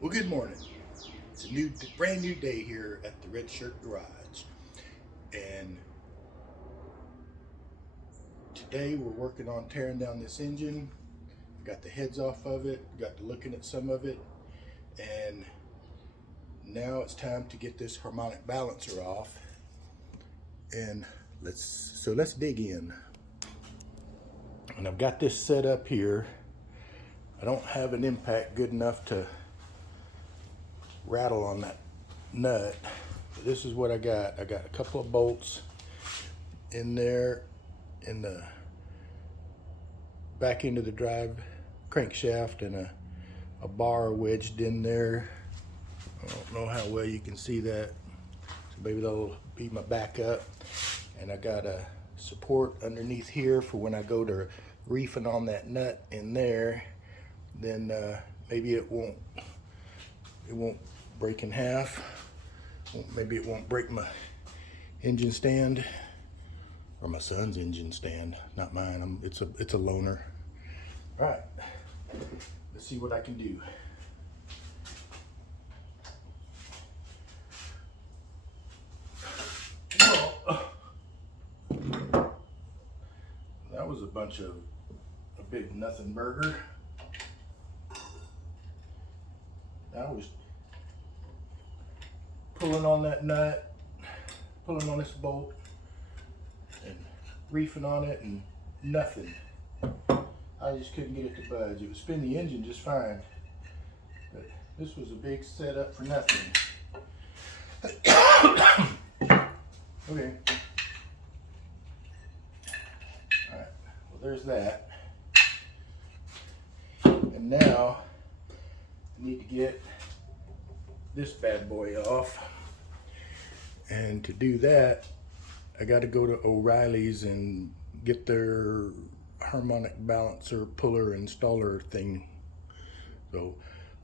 Well, good morning. It's a brand new day here at the Red Shirt Garage, and today we're working on tearing down this engine. Got the heads off of it, got to looking at some of it, and now it's time to get this harmonic balancer off. And let's dig in. And I've got this set up here. I don't have an impact good enough to rattle on that nut. But this is what I got. I got a couple of bolts in there in the back end of the drive crankshaft, and a bar wedged in there. I don't know how well you can see that, so maybe that'll be my backup. And I got a support underneath here for when I go to reefing on that nut in there, then maybe it won't break in half. Maybe it won't break my engine stand, or my son's engine stand, not mine. It's a loaner. All right, let's see what I can do. That was a bunch of a big nothing burger. I was pulling on that nut, pulling on this bolt, and reefing on it, and nothing. I just couldn't get it to budge. It would spin the engine just fine, but this was a big setup for nothing. Okay. All right. Well, there's that. And now I need to get this bad boy off. And to do that, I got to go to O'Reilly's and get their harmonic balancer puller installer thing. So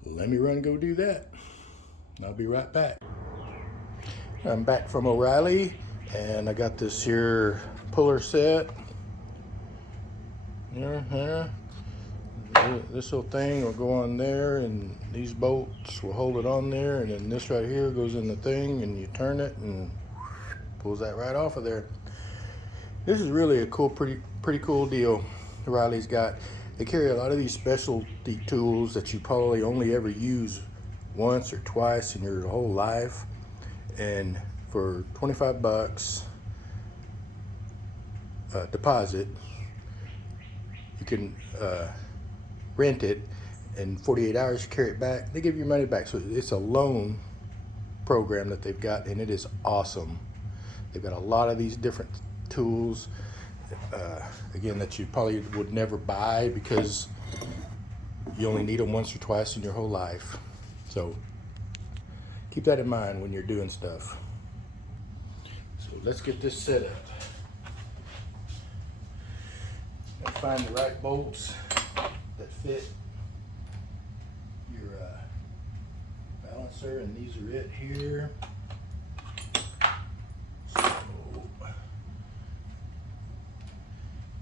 let me run and go do that. I'll be right back. I'm back from O'Reilly, and I got this here puller set. This little thing will go on there, and these bolts will hold it on there, and then this right here goes in the thing, and you turn it and pulls that right off of there. This is really a cool, pretty cool deal O'Reilly's got. They carry a lot of these specialty tools that you probably only ever use once or twice in your whole life, and for 25 bucks deposit, you can rent it, and 48 hours you carry it back, they give you your money back. So it's a loan program that they've got, and it is awesome. They've got a lot of these different tools, again, that you probably would never buy because you only need them once or twice in your whole life. So keep that in mind when you're doing stuff. So let's get this set up. And find the right bolts that fit your balancer, and these are it here. So,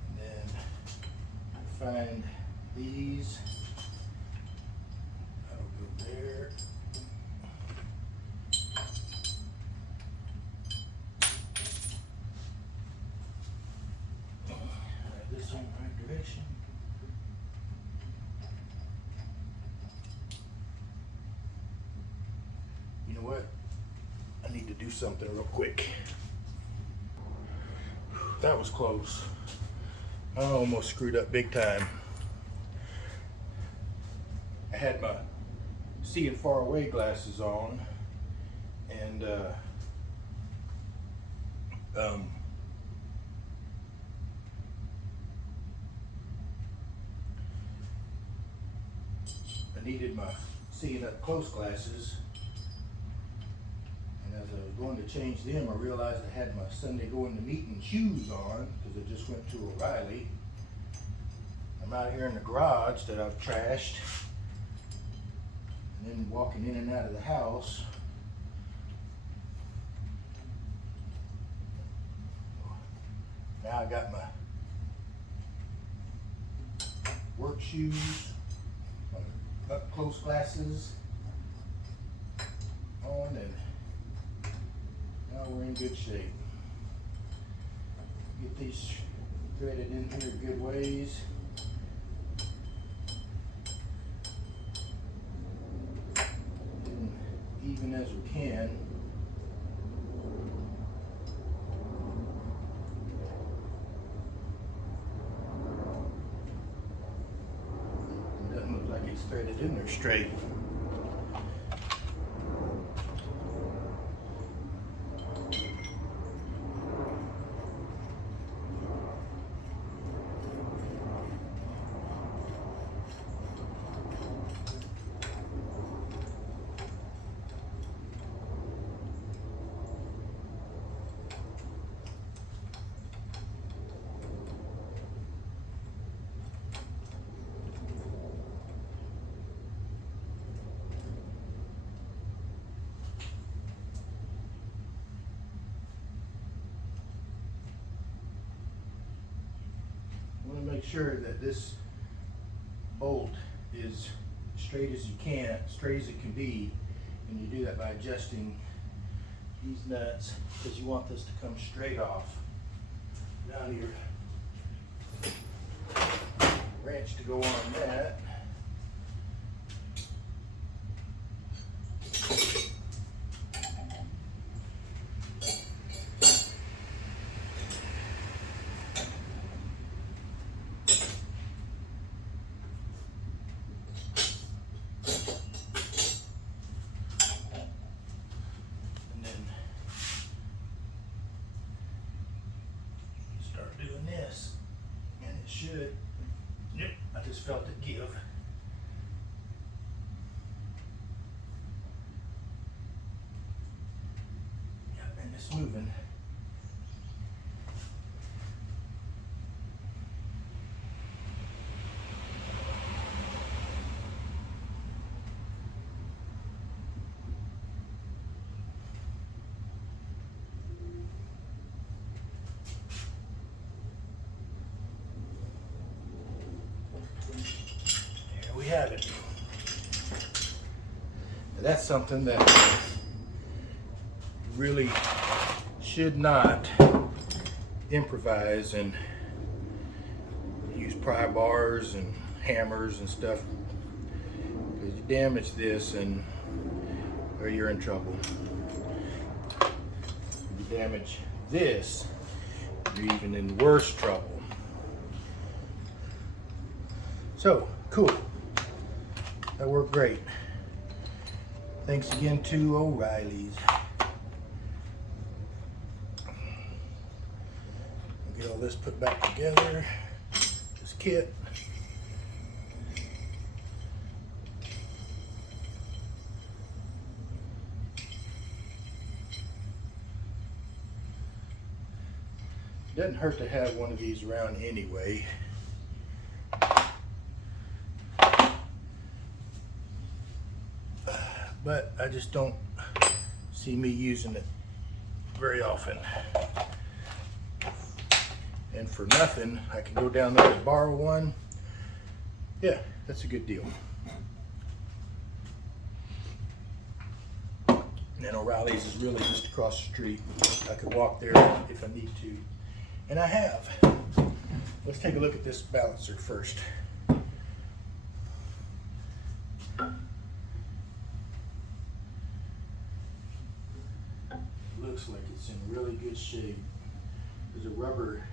and then find these. That'll go there. This on the right direction. You know what? I need to do something real quick. That was close. I almost screwed up big time. I had my seeing far away glasses on, and I needed my seeing up close glasses, and as I was going to change them, I realized I had my Sunday going to meeting shoes on because I just went to O'Reilly. I'm out here in the garage that I've trashed, and then walking in and out of the house. Now I got my work shoes, my up close glasses, on, and now we're in good shape. Get these threaded in here good ways. Even as we can. It doesn't look like it's threaded in there straight. Make sure that this bolt is straight as you can, straight as it can be, and you do that by adjusting these nuts, because you want this to come straight off. Now your wrench to go on that. Should. Yep, I just felt it give. Yep, and it's moving. We have it. That's something that really should not improvise and use pry bars and hammers and stuff, because you damage this and or you're in trouble. If you damage this, you're even in worse trouble. So cool. That worked great. Thanks again to O'Reilly's. Get all this put back together. This kit. Doesn't hurt to have one of these around anyway. But I just don't see me using it very often. And for nothing, I can go down there and borrow one. Yeah, that's a good deal. And then O'Reilly's is really just across the street. I could walk there if I need to. And I have. Let's take a look at this balancer first. Looks like it's in really good shape. There's a rubber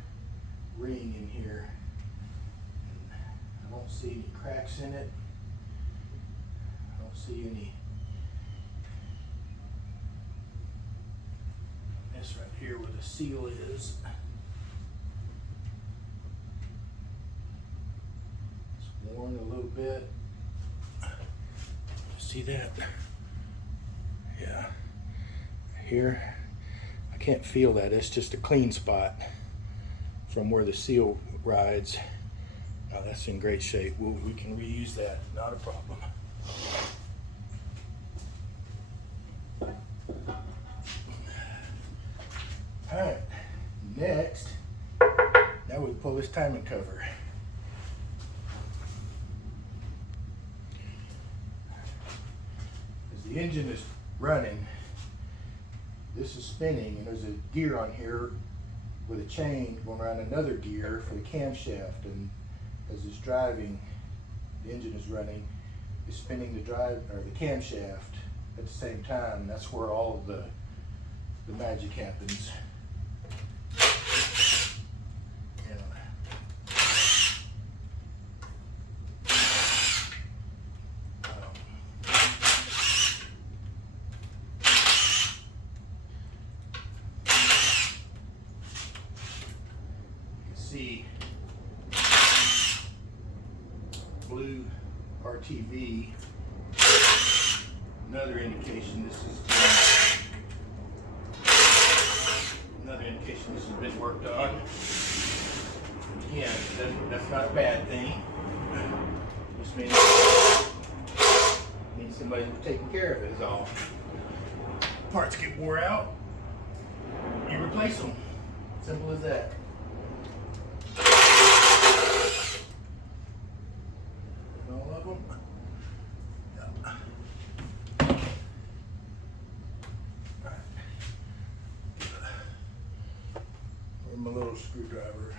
ring in here. I don't see any cracks in it. I don't see any. This right here where the seal is. It's worn a little bit. See that? Yeah. Here. I can't feel that. It's just a clean spot from where the seal rides. Oh, that's in great shape. We can reuse that. Not a problem. All right. Next, now we pull this timing cover. As the engine is running, this is spinning, and there's a gear on here with a chain going around another gear for the camshaft, and as it's driving, the engine is running, it's spinning the camshaft at the same time, and that's where all of the magic happens. See blue RTV, another indication this is another indication this has been worked on. Again, that's not a bad thing. Just means somebody's taking care of it is all. Parts get wore out, you replace them. Simple as that. All of them. Yeah. All right. Where's my little screwdriver?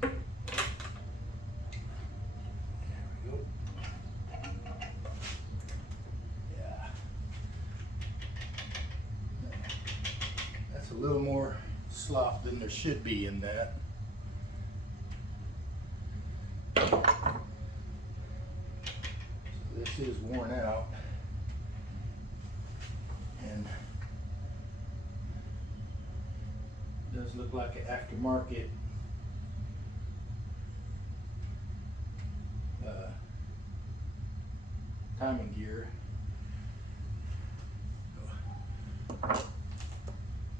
There we go. Yeah. That's a little more slop than there should be in that. So this is worn out, and does look like an aftermarket timing gear.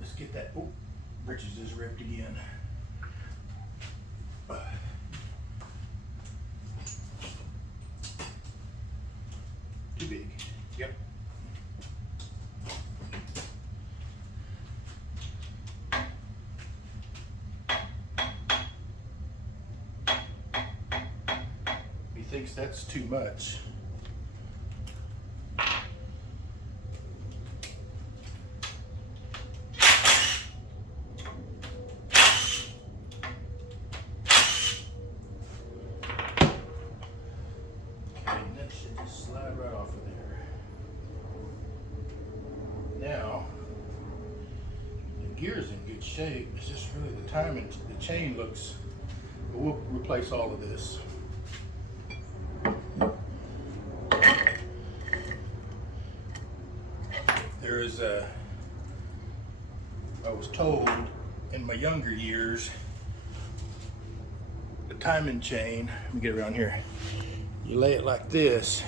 Let's get that. Oh, britches is ripped again. Too big. Yep. He thinks that's too much. Slide right off of there. Now, the gear's in good shape. It's just really the timing. The chain looks. We'll replace all of this. There is a. I was told in my younger years, the timing chain. Let me get around here. You lay it like this.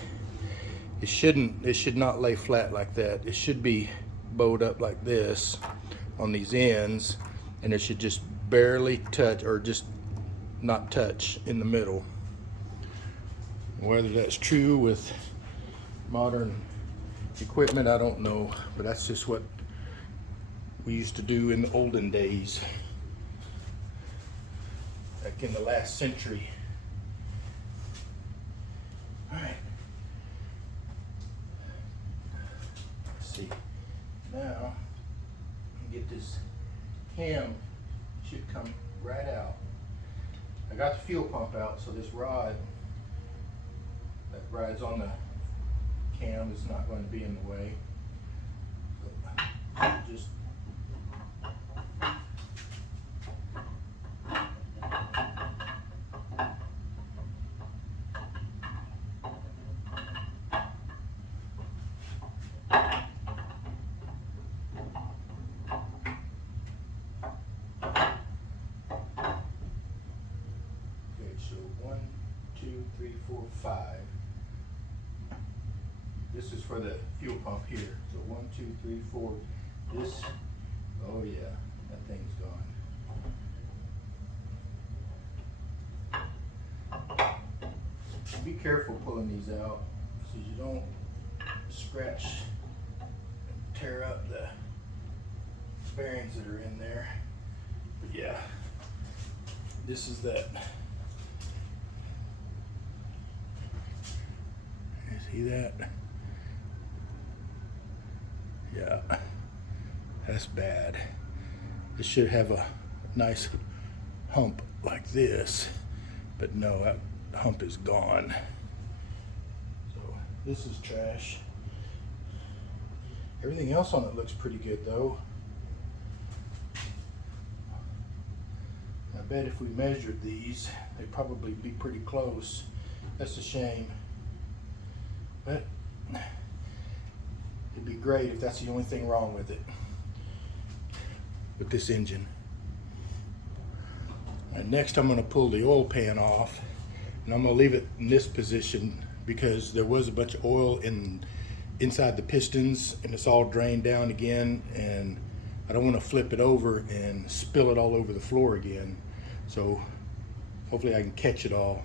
It should not lay flat like that. It should be bowed up like this on these ends, and it should just barely touch, or just not touch in the middle. Whether that's true with modern equipment, I don't know, but that's just what we used to do in the olden days, like in the last century. All right. See, now get this cam should come right out. I got the fuel pump out, so this rod that rides on the cam is not going to be in the way. So just so 1, 2, 3, 4, 5. This is for the fuel pump here. So 1, 2, 3, 4. This, oh yeah, that thing's gone. Be careful pulling these out so you don't scratch and tear up the bearings that are in there. But yeah, this is that. See that? Yeah, that's bad. This should have a nice hump like this, but no, that hump is gone. So this is trash. Everything else on it looks pretty good though. I bet if we measured these, they'd probably be pretty close. That's a shame. But it'd be great if that's the only thing wrong with it, with this engine. And next I'm going to pull the oil pan off, and I'm going to leave it in this position because there was a bunch of oil inside the pistons and it's all drained down again, and I don't want to flip it over and spill it all over the floor again. So hopefully I can catch it all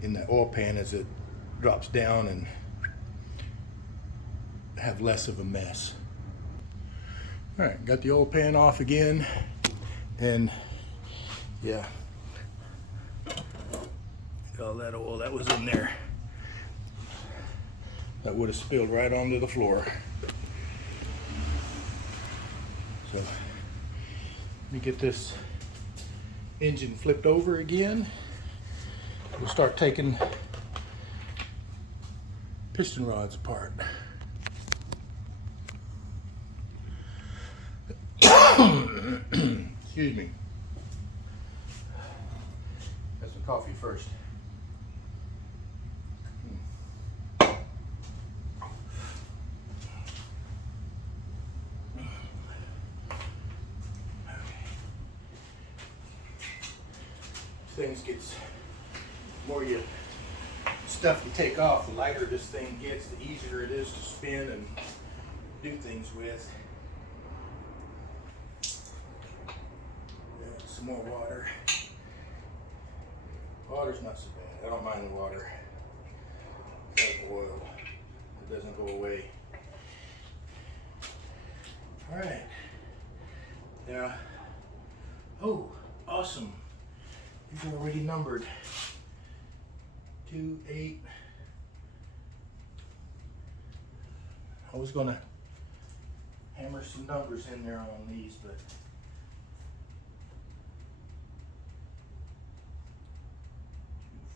in the oil pan as it drops down and have less of a mess. All right, got the oil pan off again, and yeah, all that oil that was in there, that would have spilled right onto the floor. So let me get this engine flipped over again. We'll start taking piston rods apart. Excuse me. Have some coffee first. Things gets more stuff you take off, the lighter this thing gets, the easier it is to spin and do things with. Some more water. Water's not so bad. I don't mind the water. It's like oil. It doesn't go away. All right. Yeah. Oh, awesome. These are already numbered. 2, 8. I was gonna hammer some numbers in there on these, but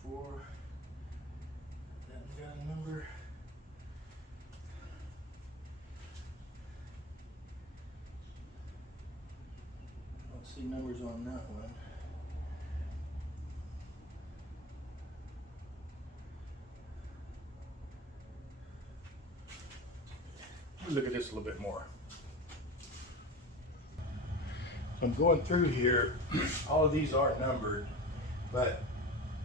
2, 4. That one got a number. I don't see numbers on that one. Look at this a little bit more. I'm going through here. All of these are numbered, but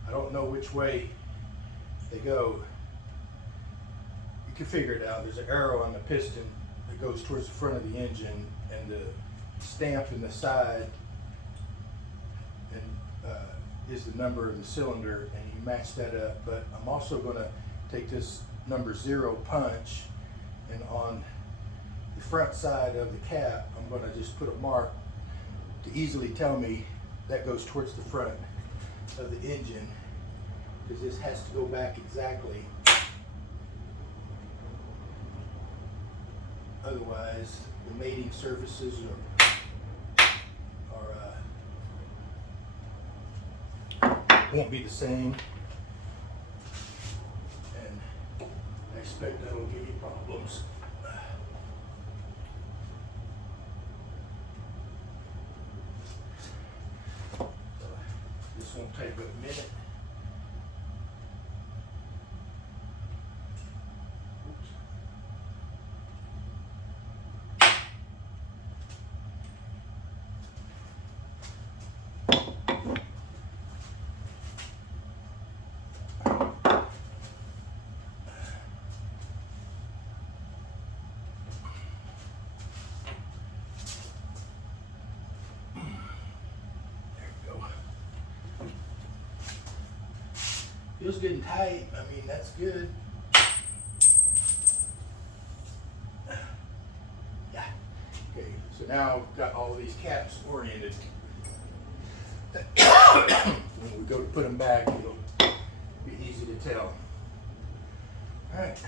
I don't know which way they go. You can figure it out. There's an arrow on the piston that goes towards the front of the engine, and the stamp in the side and is the number of the cylinder, and you match that up. But I'm also going to take this number 0 punch, and on the front side of the cap, I'm going to just put a mark to easily tell me that goes towards the front of the engine, because this has to go back exactly. Otherwise, the mating surfaces won't be the same, and I expect that'll give you problems. This won't take but a minute. Feels good and tight. I mean, that's good. Yeah. Okay, so now I've got all of these caps oriented. When we go to put them back, it'll be easy to tell. Alright,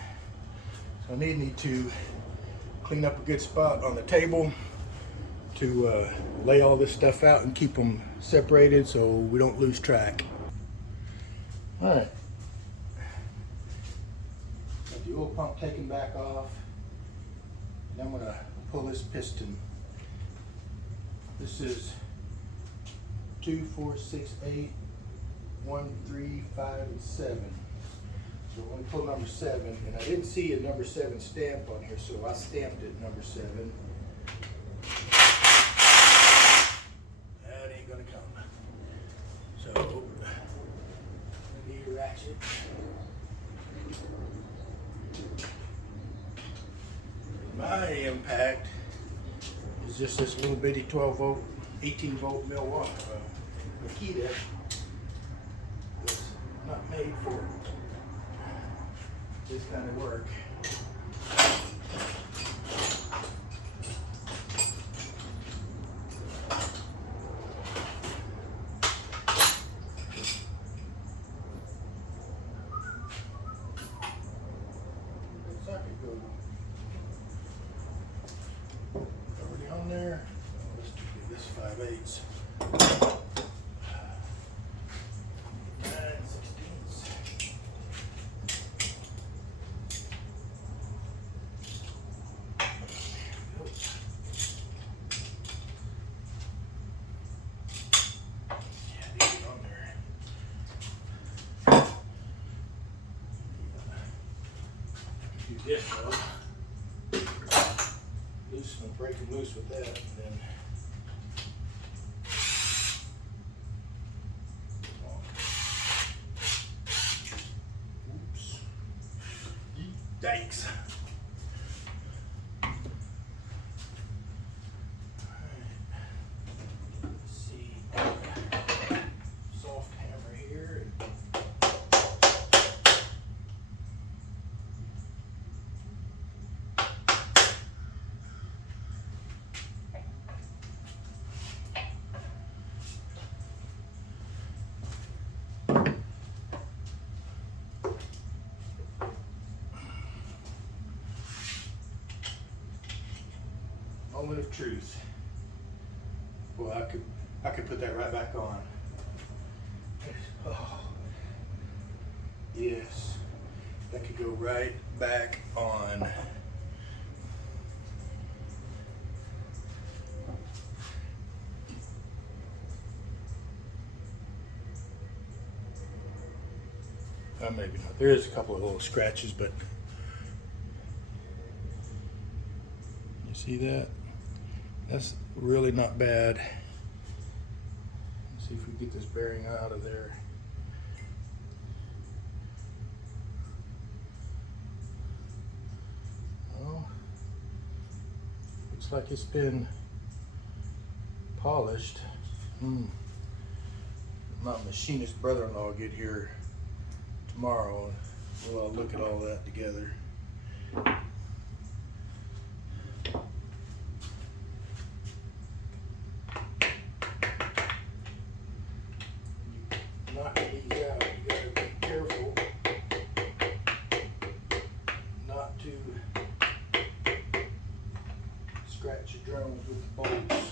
so I need to clean up a good spot on the table to lay all this stuff out and keep them separated so we don't lose track. Alright, got the oil pump taken back off, and I'm going to pull this piston. This is 2, 4, 6, 8, 1, 3, 5, and 7. So I'm going to pull number 7, and I didn't see a number 7 stamp on here, so I stamped it number 7. That ain't going to come. So I need a ratchet. My impact is just this little bitty 12 volt, 18 volt Makita. It's not made for this kind of work. Socket goes already on there. Let's do this 5/8. 9/16. Yeah, leave it on there. Do this though. Loosen and break them loose with that, and then oops. Yikes. Let's see. Soft hammer here. Moment of truth. Well, I could put that right back on. Oh, yes, that could go right back on. Maybe not. There is a couple of little scratches, but you see that? That's really not bad. Let's see if we get this bearing out of there. Oh, looks like it's been polished. My machinist brother-in-law will get here tomorrow and we'll all look at all that together. Knocking these out, you gotta be careful not to scratch your drones with the bolts.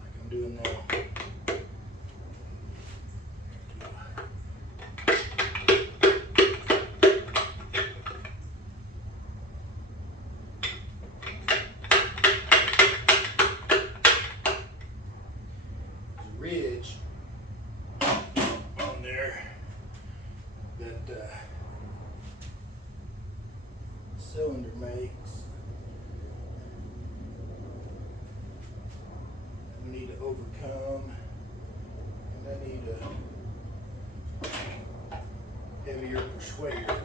Like I'm doing now. Ridge on there that cylinder makes. We need to overcome, and I need a heavier persuader.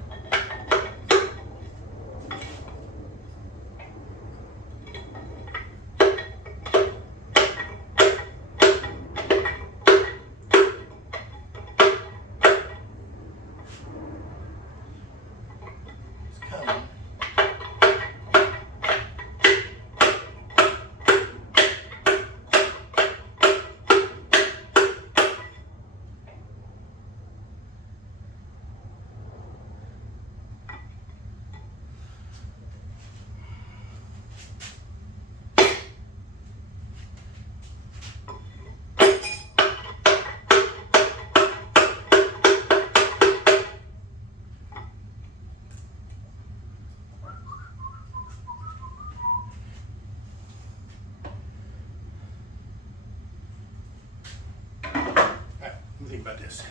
about this.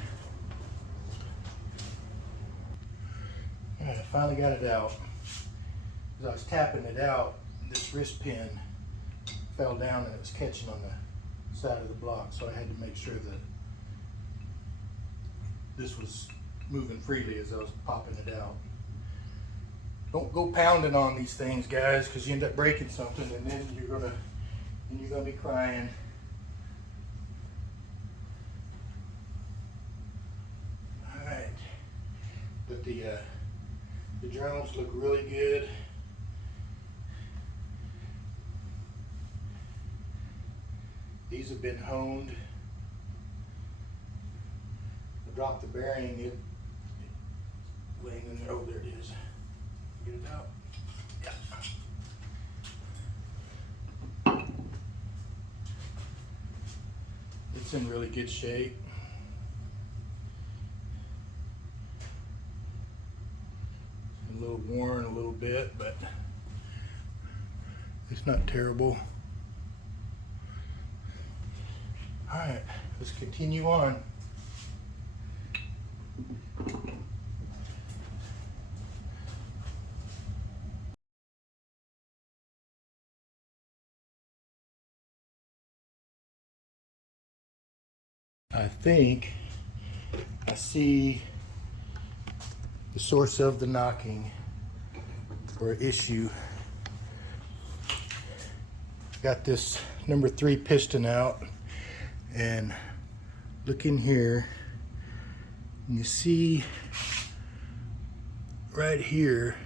All right, I finally got it out. As I was tapping it out, this wrist pin fell down and it was catching on the side of the block, so I had to make sure that this was moving freely as I was popping it out. Don't go pounding on these things, guys, because you end up breaking something, and then you're gonna be crying. All right, but the drums look really good. These have been honed. I dropped the bearing. It laying in there. Oh, there it is. Get it out. Yeah. It's in really good shape. A little worn a little bit, but it's not terrible. All right, let's continue on. I think I see the source of the knocking or issue. Got this number 3 piston out, and look in here, and you see right here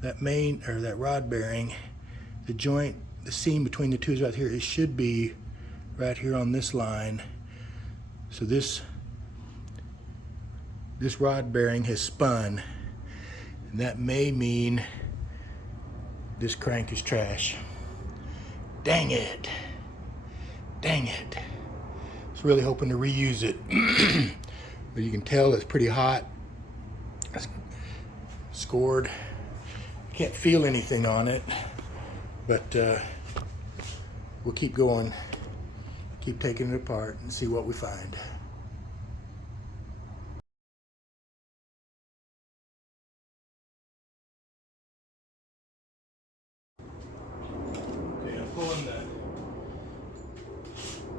that main or that rod bearing, the joint, the seam between the two is right here. It should be right here on this line. So this rod bearing has spun, and that may mean this crank is trash. Dang it. Dang it. I was really hoping to reuse it. But you can tell it's pretty hot. It's scored. I can't feel anything on it, but we'll keep going. Keep taking it apart and see what we find. Okay, I'm pulling the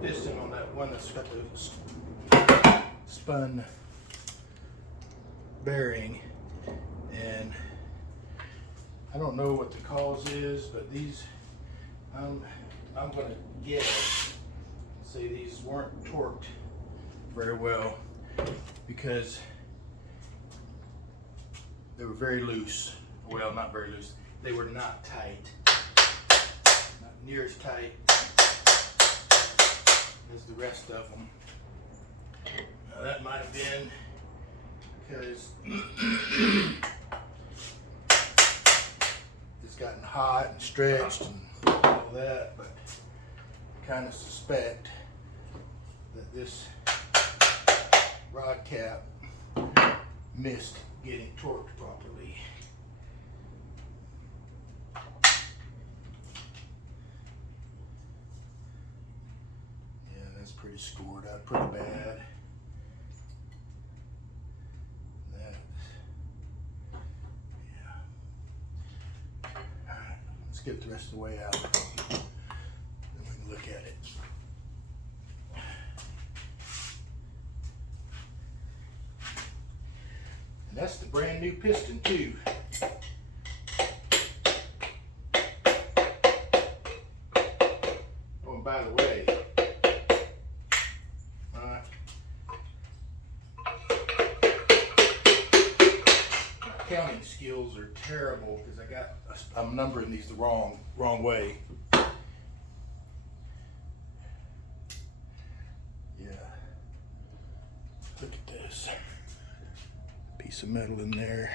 piston on that one that's got the spun bearing, and I don't know what the cause is, but these, I'm gonna guess, say these weren't torqued very well because they were very loose. Well, not very loose. They were not tight. Not near as tight as the rest of them. Now, that might have been because it's gotten hot and stretched and all that, but I kind of suspect that this rod cap missed getting torqued properly. Yeah, that's pretty scored out pretty bad. That, yeah. All right, let's get the rest of the way out. Then we can look at it. And that's the brand new piston too. Oh, and by the way, my counting skills are terrible because I'm numbering these the wrong way. Yeah. Look at this. Piece of metal in there.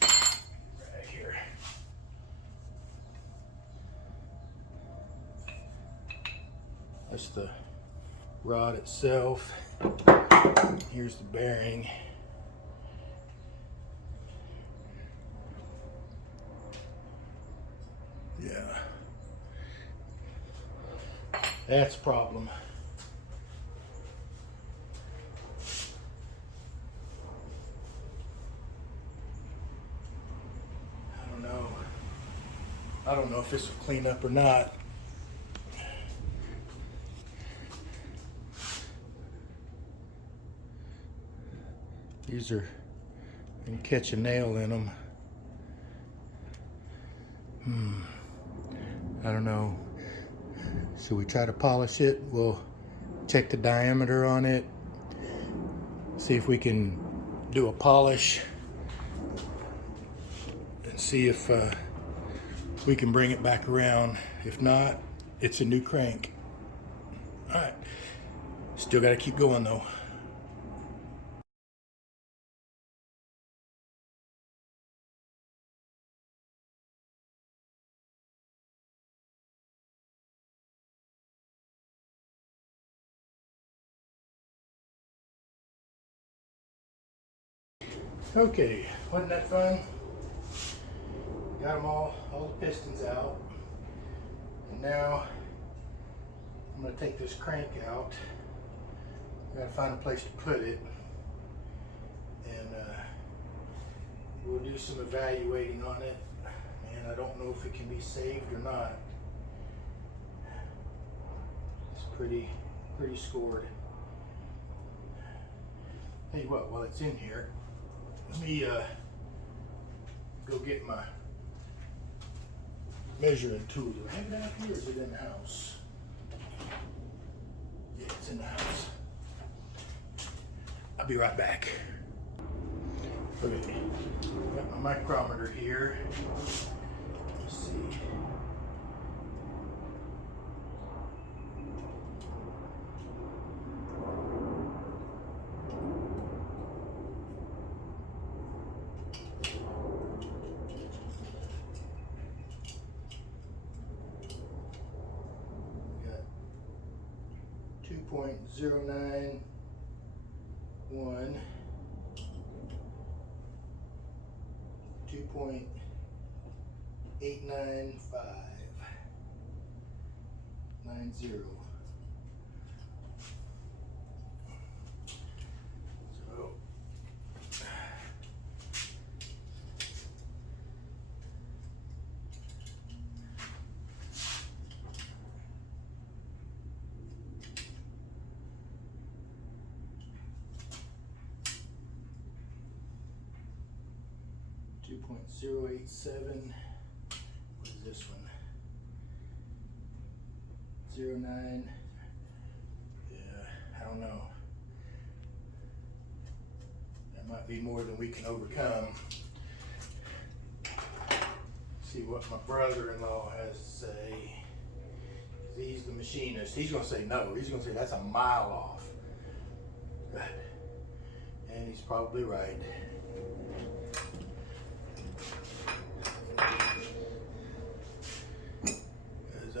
Right here. That's the rod itself. Here's the bearing. Yeah. That's a problem. I don't know if this will clean up or not. These are, you can catch a nail in them. I don't know. Should we try to polish it? We'll check the diameter on it. See if we can do a polish. And see if we can bring it back around. If not, it's a new crank. All right. Still got to keep going though. Okay, wasn't that fun? Got them all the pistons out. And now I'm going to take this crank out. I got to find a place to put it. And we'll do some evaluating on it. And I don't know if it can be saved or not. It's pretty scored. Tell you what, while it's in here, let me go get my measuring tool. Do I have it out here or is it in the house? Yeah, it's in the house. I'll be right back. Okay, got my micrometer here. Let's see. Got 2.091. 2.89590. So 2.087. What is this one? 09. Yeah, I don't know. That might be more than we can overcome. See what my brother-in-law has to say. He's the machinist. He's gonna say no. He's gonna say that's a mile off. And he's probably right.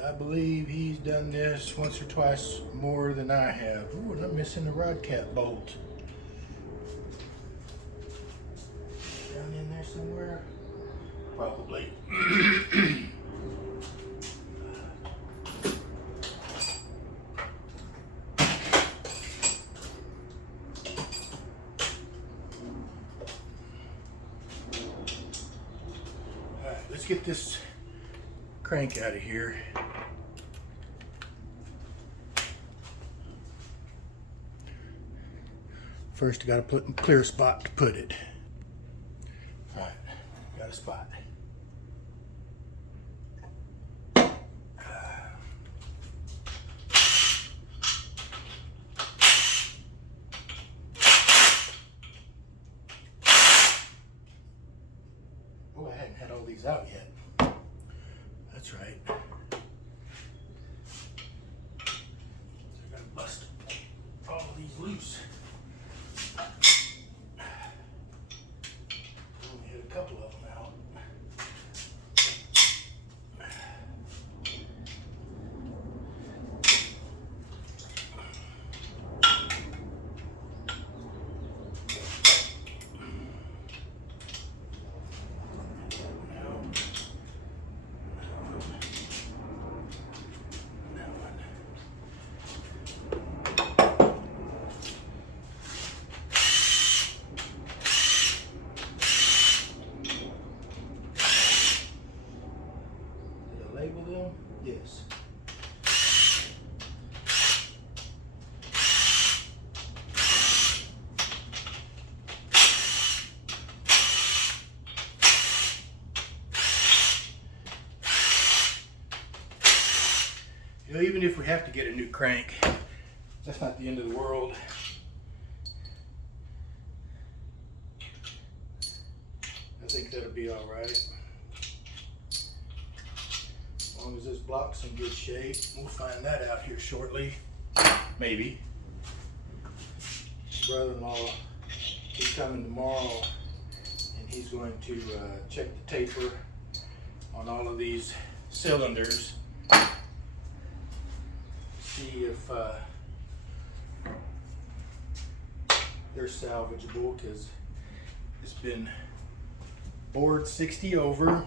I believe he's done this once or twice more than I have. Ooh, and I'm missing the rod cap bolt. Down in there somewhere? Probably. Alright, let's get this crank out of here. First, I got to put a clear spot to put it. All right, got a spot. Oh, I hadn't had all these out yet. That's right. So I got to bust all of these loose. Couple of them out. label them? Yes. You know, even if we have to get a new crank, that's not the end of the world. I think that'll be all right. As long as this block's in good shape. We'll find that out here shortly. Maybe. Brother-in-law, he's coming tomorrow, and he's going to check the taper on all of these cylinders. See if they're salvageable, because it's been bored 60 over.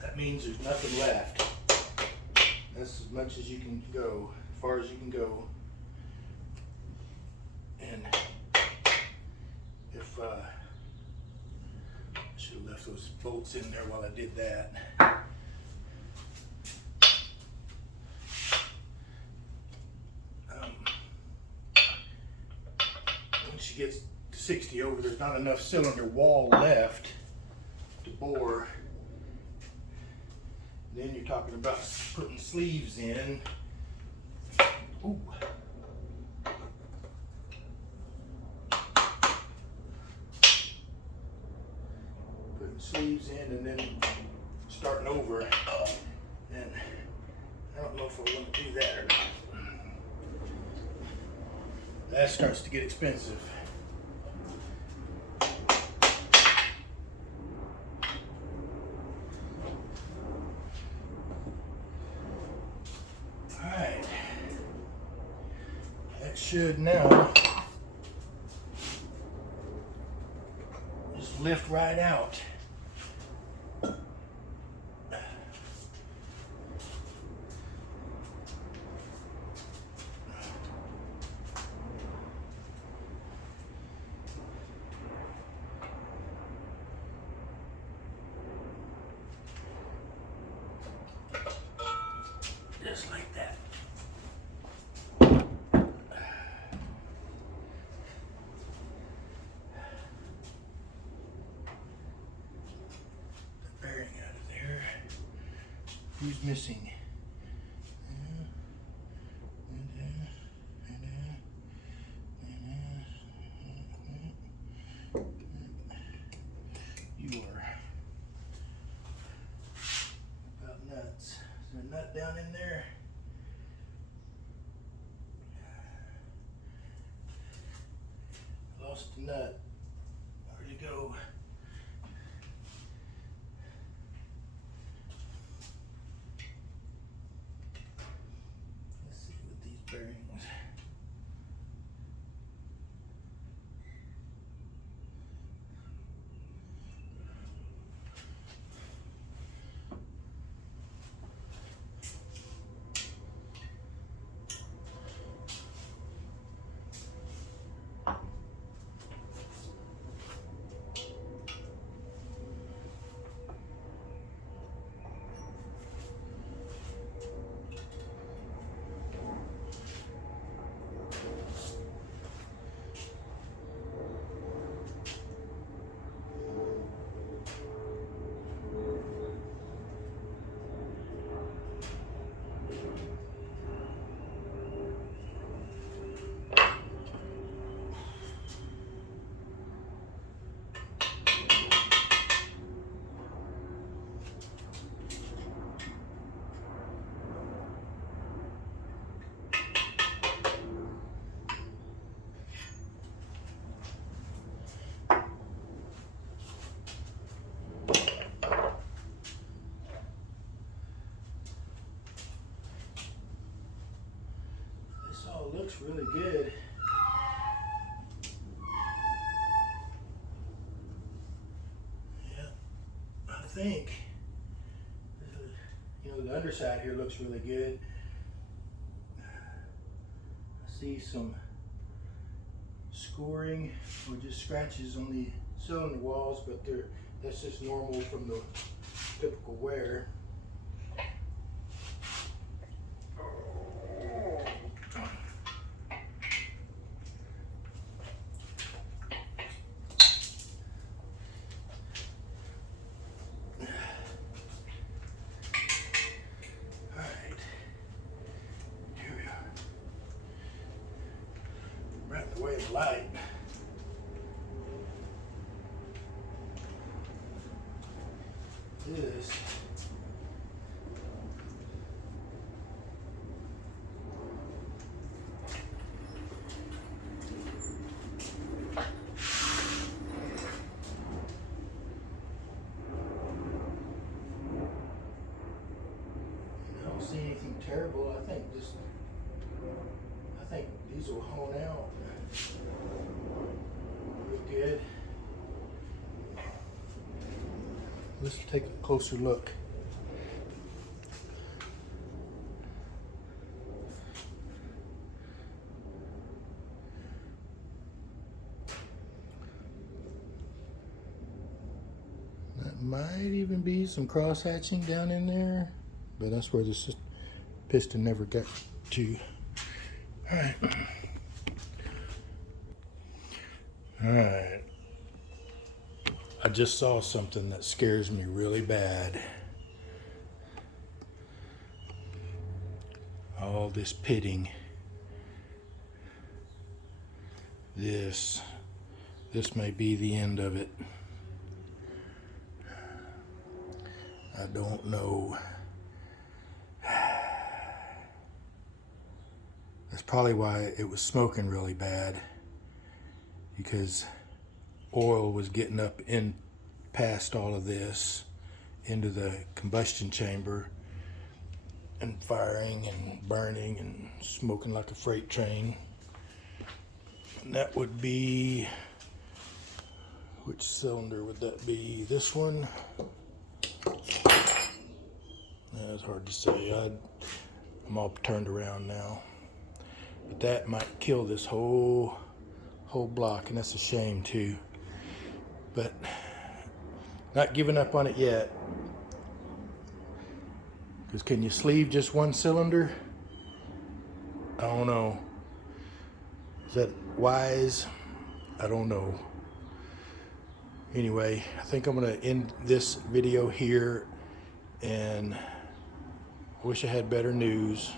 That means there's nothing left. That's as much as you can go, as far as you can go. And if I should have left those bolts in there while I did that. Once she gets to 60 over, there's not enough cylinder wall left to bore. Then you're talking about putting sleeves in. Ooh. Putting sleeves in and then starting over. And I don't know if I want to do that or not. That starts to get expensive. Alright. That should now just lift right out. Just like that. The bearing out of there. Who's missing? You are about nuts. Is there a nut down in there? Lost the nut. Where'd it go? Let's see with these bearings. Looks really good. Yeah, I think, you know, the underside here looks really good. I see some scoring or just scratches on the cylinder walls, but that's just normal from the typical wear. the light. This I don't see anything terrible. I think these will hone out real good. Let's take a closer look. That might even be some cross hatching down in there, but that's where the piston never got to. All right. All right. I just saw something that scares me really bad. All this pitting. This may be the end of it. I don't know. That's probably why it was smoking really bad, because oil was getting up in past all of this into the combustion chamber and firing and burning and smoking like a freight train. And that would be, which cylinder would that be? This one? That's hard to say. I'm all turned around now. But that might kill this whole block, and that's a shame too. But not giving up on it yet. Because can you sleeve just one cylinder? I don't know. Is that wise? I don't know. Anyway, I think I'm gonna end this video here, and I wish I had better news,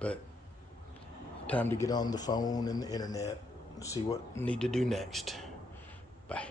but time to get on the phone and the internet and see what I need to do next. Bye.